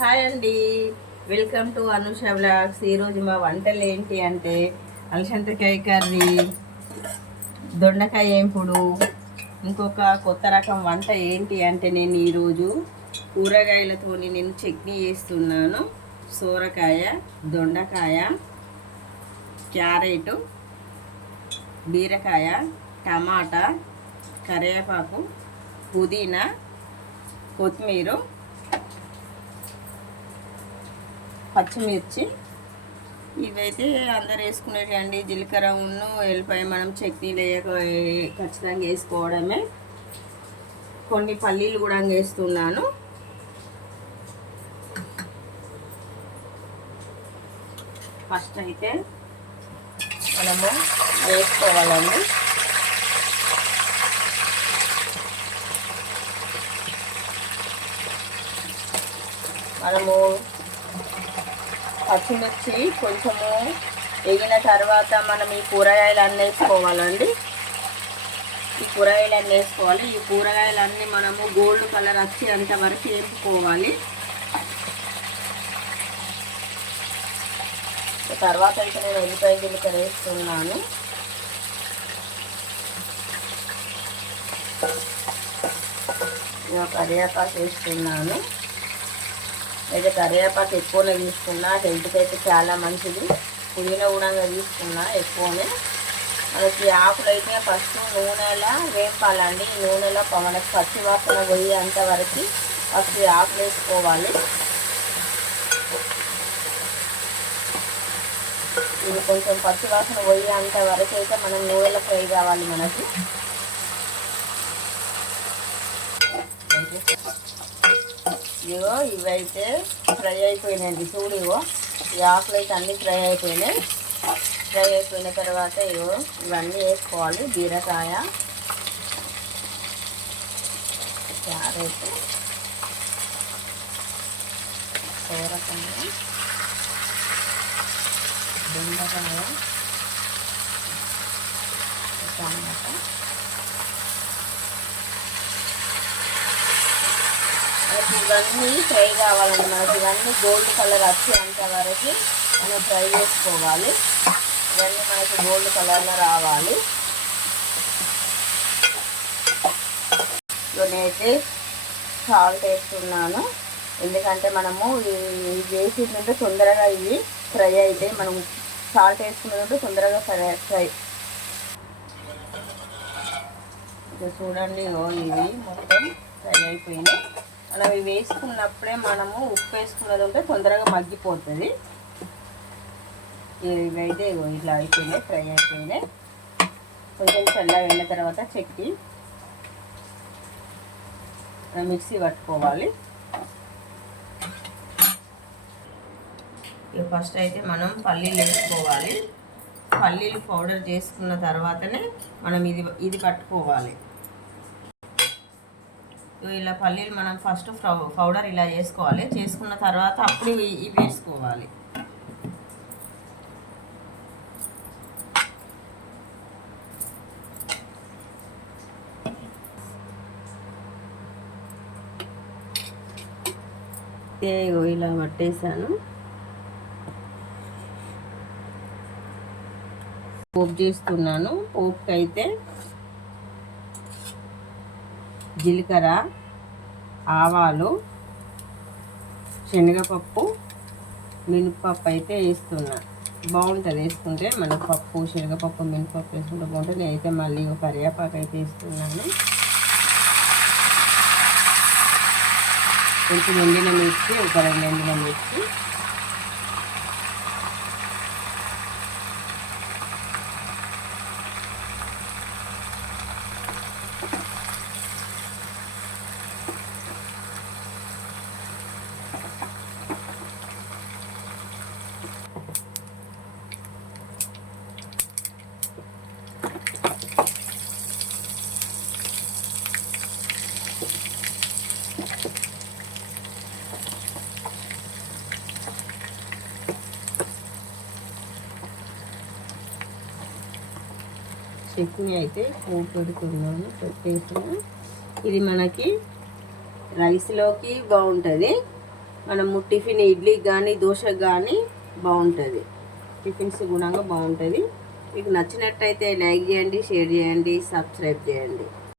Hi అండి, welcome to Anusha vlogs. ఈరోజు మా వంటలు ఏంటి అంటే అలసందకాయ కర్రీ, దొండకాయ ఏంపుడు. ఇంకొక కొత్త రకం వంట ఏంటి అంటే నేను ఈరోజు కూరగాయలతో నేను చట్నీ చేస్తున్నాను. సోరకాయ, దొండకాయ, క్యారెట్, బీరకాయ, టమాటా, కరివేపాకు, పుదీనా, కొత్తిమీర, పచ్చిమిర్చి. ఇవైతే అందరు వేసుకునేవి అండి. జీలకర్ర ఉన్ను ఎల్లిపాయ మనం చట్నీ ఖచ్చితంగా వేసుకోవడమే. కొన్ని పల్లీలు కూడా వేస్తున్నాను. ఫస్ట్ అయితే మనము వేసుకోవాలండి. మనము పచ్చిమిర్చి కొంచెము వేగిన తర్వాత మనం ఈ కూరగాయలన్నీ వేసుకోవాలండి. ఈ కూరగాయలన్నీ వేసుకోవాలి. ఈ కూరగాయలన్నీ మనము గోల్డ్ కలర్ వచ్చేంత వరకు వేపుకోవాలి. తర్వాత అయితే నేను ఉల్లిపాయ జీలకర్ర వేస్తున్నాను. కరివేపాకు వేస్తున్నాను. అయితే కరివేపాకు ఎక్కువనే తీసుకున్నా, హెల్త్కి అయితే చాలా మంచిది. పుదీనా కూడా తీసుకున్నా ఎక్కువనే. మనకి ఆకులు అయితే ఫస్ట్ నూనెలా వేపాలండి. నూనెలో మనకి పచ్చి వాసన పోయేంత వరకు ఫస్ట్ ఆకులు వేసుకోవాలి. ఇది కొంచెం పచ్చి వాసన పోయేంత వరకు అయితే మనం నూనెలో ఫ్రై కావాలి. మనకి ఇవో ఇవైతే ఫ్రై అయిపోయినాయండి. చూడు ఇవో ఈ ఆకులు అయితే అన్నీ ఫ్రై అయిపోయినాయి. ఫ్రై అయిపోయిన తర్వాత ఇవో ఇవన్నీ వేసుకోవాలి. బీరకాయ, క్యారెట్, సోరకాయ, దొండకాయ, టమాటా. ఇవన్నీ ఫ్రై కావాలండి. మనకి ఇవన్నీ గోల్డ్ కలర్ వచ్చేంత వరకు మనం ఫ్రై చేసుకోవాలి. ఇవన్నీ మనకి గోల్డ్ కలర్లో రావాలి. నేనైతే సాల్ట్ వేస్తున్నాను. ఎందుకంటే మనము ఇది వేసిందంటే తొందరగా ఇవి ఫ్రై అయితే మనం సాల్ట్ వేసుకున్నదంటే తొందరగా ఫ్రై. ఇది చూడండి, ఇవి మొత్తం ఫ్రై అయిపోయినాయి. మనం ఇవి వేసుకున్నప్పుడే మనము ఉప్పు వేసుకున్నది ఉంటే తొందరగా మగ్గిపోతుంది. ఇవైతే ఇట్లా అయిపోయినాయి, ఫ్రై అయిపోయినాయి. కొంచెం చల్లగా అయిన తర్వాత చెక్కి మిక్సీ పట్టుకోవాలి. ఫస్ట్ అయితే మనం పల్లీలు వేసుకోవాలి. పల్లీలు పౌడర్ చేసుకున్న తర్వాతనే మనం ఇది పట్టుకోవాలి. ఇలా పల్లీలు మనం ఫస్ట్ పౌడర్ ఇలా చేసుకోవాలి. చేసుకున్న తర్వాత అప్పుడు ఇవి వేసుకోవాలి. ఇలా పట్టేసాను. పోపు చేస్తున్నాను. పోపుకి అయితే జీలకర్ర, ఆవాలు, శనగపప్పు, మినపప్పు అయితే వేస్తున్నా. బాగుంటుంది వేసుకుంటే. మన పప్పు, శనగపప్పు, మినపప్పు వేసుకుంటే బాగుంటుంది. నేనైతే మళ్ళీ కరివేపాకు అయితే వేస్తున్నాను. కొంచెం ఎండిన మిర్చి, ఒక 2 ఎండిన మిర్చి, చట్నీ అయితే పోపు పెడుతున్నాను. పెట్టేసిన ఇది మనకి రైస్లోకి బాగుంటుంది. మనము టిఫిన్ ఇడ్లీకి కానీ దోశకు కానీ బాగుంటుంది. టిఫిన్స్ గుణంగా బాగుంటుంది. మీకు నచ్చినట్టయితే లైక్ చేయండి, షేర్ చేయండి, సబ్స్క్రైబ్ చేయండి.